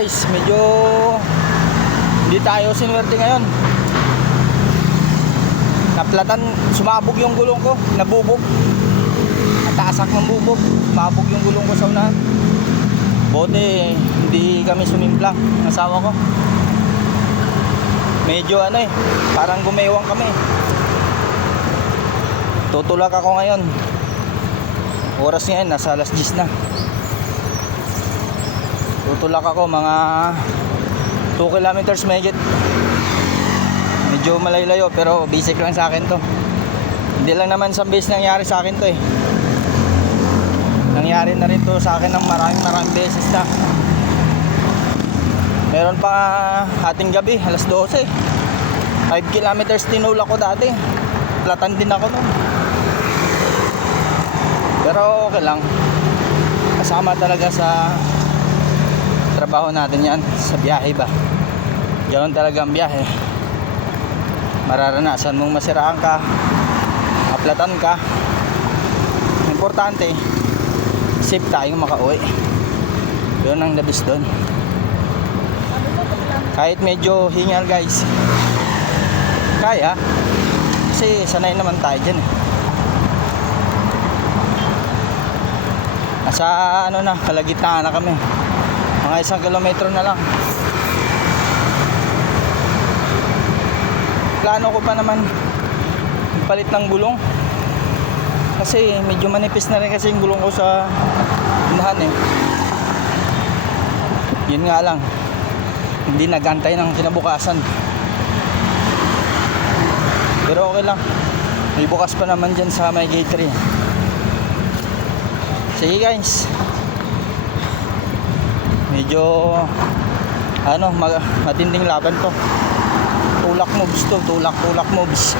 Guys, medyo hindi tayo sinuwerte ngayon. Naplatan, sumabog yung gulong ko, nabubog. Nataasak ng bubog, sumabog yung gulong ko sa unahan. Buti hindi kami sumimpla ng asawa ko. Medyo parang gumewang kami. Tutulak ako ngayon. Oras ngayon, nasa alas 10 na. Tutulak ako mga 2 kilometers mahigit. Medyo malayo pero basic lang sa akin to. Hindi lang naman sa base nangyari sa akin to eh. Nangyari na rin to sa akin ng maraming beses na. Meron pa ating gabi, alas 12. 5 kilometers tinulak ko dati. Platan din ako nun. Pero okay lang. Kasama talaga sa trabaho natin yan. Sa biyahe ba. Ganoon talaga ang biyahe. Mararanasan mong masiraan ka, maplatan ka. Importante, safe tayong makauwi. Yun ang labis doon. Kahit medyo hingal guys, kaya. Kasi sanay naman tayo dyan eh. Nasa na, kalagitnaan na kami. Mga 1 kilometro na lang. Plano ko pa naman palit ng gulong. Kasi medyo manipis na rin kasi yung gulong ko sa unahan eh. Yun nga lang, hindi nagantay ng kinabukasan. Pero okay lang, may bukas pa naman dyan sa may gate 3. Sige guys, medyo matinding laban to. Tulak moves to, tulak moves.